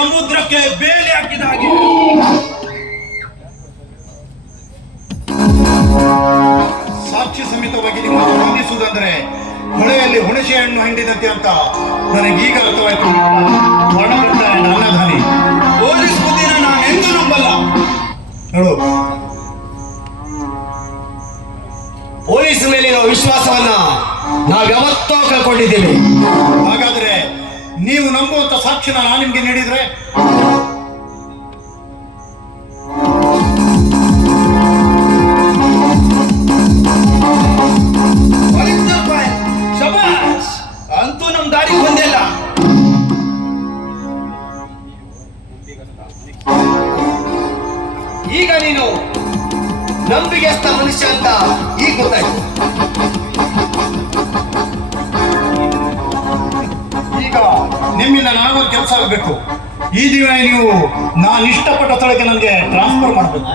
ಸಮುದ್ರಕ್ಕೆ ಬೇಲಿ ಹಾಕಿದ ಹಾಗೆ. ಸಾಕ್ಷಿ ಸಮೇತವಾಗಿ ನಿಮ್ಮನ್ನು ಬಂಧಿಸುವುದಂದ್ರೆ ಹೊಳೆಯಲ್ಲಿ ಹುಣಸೆ ಹಣ್ಣು ಹಿಂಡಿದಂತೆ ಅಂತ ನನಗೀಗ ಅರ್ಥವಾಯ್ತು. ವರ್ಣಕರ್ತ ಅನ್ನಧಾನಿ ಪೊಲೀಸ್ ಬುದ್ಧಿನ ನಾನು ಎಂದೂ ನಂಬಲ್ಲ. ನೋಡು. ಪೊಲೀಸ್ ಮೇಲಿನ ವಿಶ್ವಾಸವನ್ನ ನಾವ್ಯಾವತ್ತೋ ಕಳ್ಕೊಂಡಿದ್ದೀವಿ. ಹಾಗಾದ್ರೆ ನೀವು ನಂಬುವಂತ ಸಾಕ್ಷಿನ ನಾನು ನಿಮ್ಗೆ ನೀಡಿದ್ರೆ? ಅಂತೂ ನಮ್ ದಾರಿ ಬಂದಿಲ್ಲ. ಈಗ ನೀನು ನಂಬಿಗೆಸ್ತ ಮನುಷ್ಯ ಅಂತ ಈಗ ಗೊತ್ತಾಯ್ತು. ನಿಮ್ಮಿಂದ ನನಗೊಂದು ಕೆಲಸ ಆಗಬೇಕು. ಈ ದಿನ ನೀವು ನಾನು ಇಷ್ಟಪಟ್ಟ ಸ್ಥಳಕ್ಕೆ ನನಗೆ ಟ್ರಾನ್ಸ್ಫರ್ ಮಾಡಬೇಕು.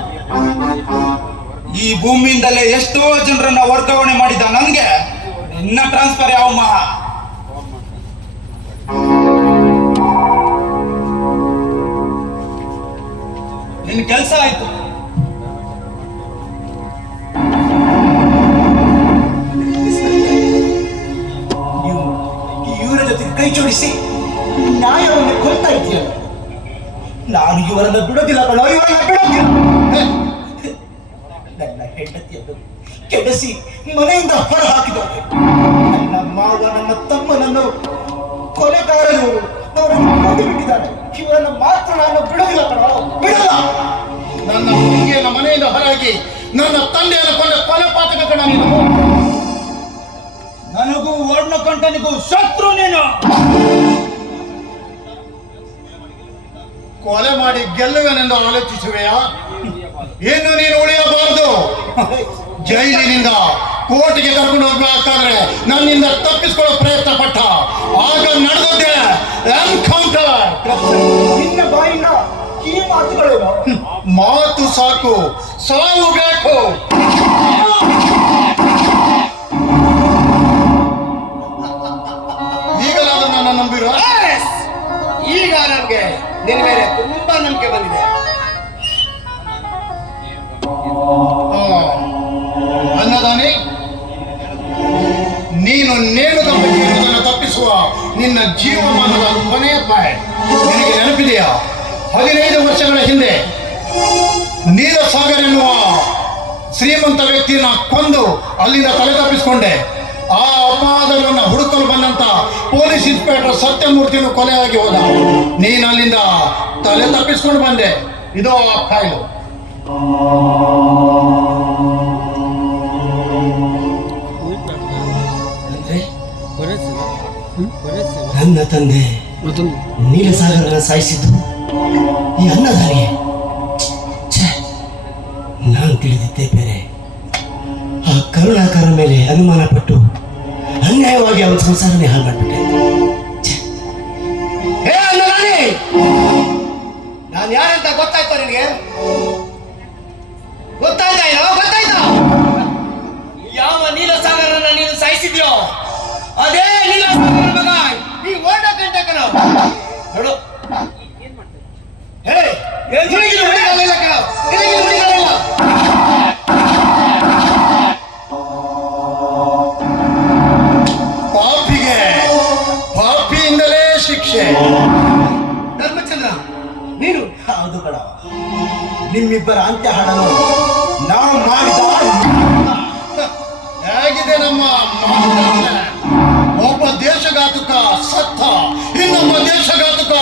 ಈ ಭೂಮಿಯಿಂದಲೇ ಎಷ್ಟೋ ಜನರನ್ನ ವರ್ಗಾವಣೆ ಮಾಡಿದ ನನಗೆ ಇನ್ನ ಟ್ರಾನ್ಸ್ಫರ್ ಯಾವ ಮಹಾ? ನಿನ್ ಕೆಲಸ ಆಯ್ತು. ಇವರ ಜೊತೆ ಕೈ ಜೋಡಿಸಿ. ನ್ಯಾಯವನ್ನು ಕೊಡ್ತಾ ಇದೆಯಲ್ಲ ನಾನು ಇವರನ್ನು ಬಿಡೋದಿಲ್ಲ ಕಣೋ ಇವರನ್ನ ಬಿಡೋದಿಲ್ಲ? ನನ್ನ ಹೆಂಡತಿಯನ್ನು ಕೆಡಿಸಿ ಮನೆಯಿಂದ ಹೊರ ಹಾಕಿದ್ದಾರೆ ನನ್ನ ಮಾವ, ನನ್ನ ತಮ್ಮನನ್ನು ಕೊಲೆಗಾರರು ಅವರನ್ನು ಬಿಟ್ಟಿದ್ದಾರೆ ಇವರನ್ನು ಮಾತ್ರ ನಾನು ಬಿಡೋದಿಲ್ಲ ಕಣೋ ಬಿಡಲ್ಲ. ನನ್ನ ಹುಡುಗಿಯನ್ನು ಮನೆಯಿಂದ ಹೊರಗೆ ನನ್ನ ತಂದೆಯನ್ನು ಕೊಂಡ ಕೊಲೆ ಪಾತಕ ಕಣ ನೀನು ನನಗೂ ವರ್ಣಕಂಠನಿಗೂ ಶತ್ರು ನೀನು. ಕೊಲೆ ಮಾಡಿ ಗೆಲ್ಲುವೆನೆಂದು ಆಲೋಚಿಸುವೆಯಾ? ಏನು ನೀನು ಉಳಿಯಬಾರದು. ಜೈಲಿನಿಂದ ಕೋರ್ಟ್ಗೆ ಕರ್ಕೊಂಡು ಹೋಗ್ಬೇಕಾದ್ರೆ ನನ್ನಿಂದ ತಪ್ಪಿಸಿಕೊಳ್ಳೋ ಪ್ರಯತ್ನ ಪಟ್ಟ. ಆಗ ನಡೆದದ್ದೇ ಎನ್ಕೌಂಟರ್. ನಿನ್ನ ಬಾಯಿಂದ ಈ ಮಾತುಗಳೇನು ಮಾತು ಸಾಕು. ಸಾವು ಬೇಕು. ಈಗಲಾದ್ರೂ ನನ್ನ ನಂಬಿರೋ! ಈಗ ನಮ್ಗೆ ನಿನ್ನ ಮೇಲೆ ತುಂಬಾ ನಂಬಿಕೆ ಬಂದಿದೆ. ಅನ್ನದಾನೆ? ನೀನು ನೇಣುದ ಬಗ್ಗೆ ತಪ್ಪಿಸುವ ನಿನ್ನ ಜೀವಮಾನದ ಕೊನೆಯ ಪಾಯಿಂಟ್ ನಿನಗೆ ನೆನಪಿದೆಯಾ? ಹದಿನೈದು ವರ್ಷಗಳ ಹಿಂದೆ ನೀಲಸಾಗರ್ ಎನ್ನುವ ಶ್ರೀಮಂತ ವ್ಯಕ್ತಿಯನ್ನ ಕೊಂದು ಅಲ್ಲಿಂದ ತಲೆ ತಪ್ಪಿಸಿಕೊಂಡೆ ಆ ಅಪಾದರನ್ನ ಹುಡುಕಲು ಬಂದಂತ ಪೊಲೀಸ್ ಇನ್ಸ್ಪೆಕ್ಟರ್ ಸತ್ಯಮೂರ್ತಿಯನ್ನು ಕೊಲೆಯಾಗಿ ಹೋದ. ನೀನು ಅಲ್ಲಿಂದ ತಲೆ ತಪ್ಪಿಸ್ಕೊಂಡು ಬಂದೆ. ಇದು ಆ ಫೈಲು. ನನ್ನ ತಂದೆ ನೀಲಸಾಗರನ ಸಾಯಿಸಿದ್ದು. ಈ ಅನ್ನದಾನಿಗೆ ಛೆ, ನಾನು ತಿಳಿದಿದ್ದೆ ಬೇರೆ. ಆ ಕರುಣಾಕರ ಮೇಲೆ ಅನುಮಾನ ಪಟ್ಟು ಅನ್ಯಾಯವಾಗಿ ಅವನ ಸಂಸಾರನೇ ಹಾಳು ಮಾಡಿಬಿಟ್ಟೆ? ಛೆ. ಹೇ ಅನ್ನದಾನಿ ನಾನು ಯಾರಂತ ಗೊತ್ತಾಯ್ತಾ ನಿನಗೆ? ಗೊತ್ತಾಯ್ತಾ ಏನೋ ಗೊತ್ತಾಯ್ತಾ? ಯಾವ ನೀಲಸಾಗರನ ನೀನು ಸಾಯಿಸಿದ್ಯೋ ಅದೇ ನೀಲಸಾಗರ ಮಗ ಈ ಓಟ ಕಂಟಕನ? ನೋಡು ಶಿಕ್ಷೆ. ಧರ್ಮಚಂದ್ರ, ನೀನು ಹೌದು ಕಡ ನಿಮ್ಮಿಬ್ಬರ ಅಂತ್ಯ ಹಾಡಲು ನಾವು ಮಾಡಿದ ಹೇಗಿದೆ ನಮ್ಮ? ಒಬ್ಬ ದೇಶಘಾತುಕ ಸತ್ತ, ಇನ್ನೊಬ್ಬ ದೇಶಘಾತುಕ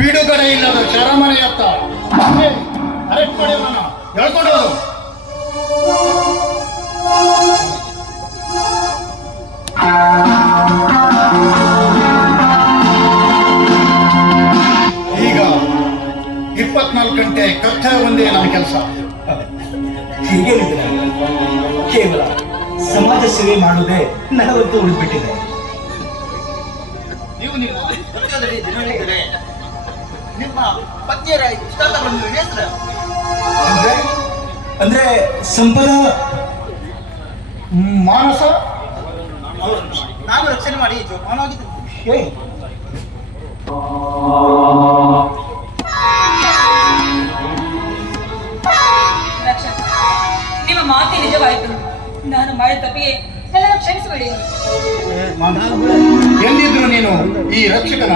ಬಿಡುಗಡೆ ಇಲ್ಲದ ಶರಮನೆಯತ್ತ. ಅರೆಸ್ಟ್ ಮಾಡಿ ಹೇಳ್ಕೊಂಡು ಕರ್ತವ್ಯ ಒಂದೇ ನನ್ನ ಕೆಲಸ. ಹೀಗೇನಿಲ್ಲ ಕೇವಲ ಸಮಾಜ ಸೇವೆ ಮಾಡುವುದೇ ನನಗಂತೂ ಉಳಿದ್ಬಿಟ್ಟಿದೆ. ನೀವು ನಿಮ್ಮ ದಿನಗಳಿದ್ದರೆ ನಿಮ್ಮ ಪತ್ನಿಯರ ಅಂದ್ರೆ ಸಂಪದ ಮಾನಸ? ಅವರು ನಾನು ರಕ್ಷಣೆ ಮಾಡಿ ಜೋಪಾನವಾಗಿದ್ದೆ ಏ ಮಾಡಿದ ತಪ್ಪಿಗೆ ಎಲ್ಲರೂ ಕ್ಷಮಿಸಬೇಡಿ. ಎಂದಿದ್ರು ನೀನು ಈ ರಕ್ಷಕನ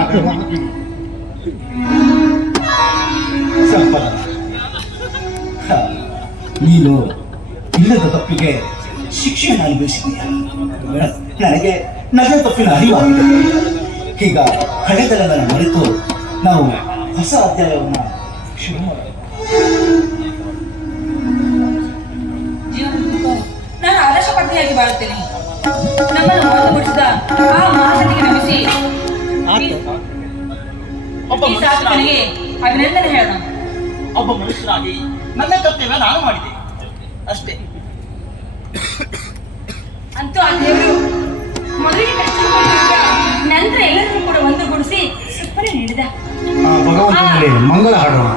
ನೀನು ಇಲ್ಲದ ತಪ್ಪಿಗೆ ಶಿಕ್ಷೆಯನ್ನು ಅನುಭವಿಸಿದೀಯ ನನಗೆ ನನ್ನ ತಪ್ಪಿನ ಅರಿವಾಗಿದೆ. ಈಗ ಹಳೆದನವನ್ನು ಮರೆತು ನಾವು ಹೊಸ ಅಧ್ಯಾಯವನ್ನು ಶುರು ಮಾಡೋಣ. ಪತ್ನಿಯಾಗಿ ಬಾಳುತ್ತೇನೆ ನಮ್ಮನ್ನು ಮೋಸಗೊಳಿಸಿದ ಆ ಮಹಾಶಕ್ತಿಗೆ ನಮಿಸಿ ಈ- ಸಾಧಕನಿಗೆ ಅಭಿನಂದನೆ ಹೇಳೋಣ. ಒಬ್ಬ ಮನುಷ್ಯನಾಗಿ ನನ್ನ ಕರ್ತವ್ಯ ನಾನು ಮಾಡಿದೆ. ಅಷ್ಟೇ. ಅಂತೂ ಆ ದೇವರು ಮೊದಲಿಗೆ ನಂತರ ಎಲ್ಲರನ್ನೂ ಕೂಡ ಒಂದುಗೂಡಿಸಿ ಸುಪ್ಪನೆ ನೀಡಿದ. ಆ ಭಗವಂತನಲ್ಲಿ ಮಂಗಳ ಹಾಡೋಣ.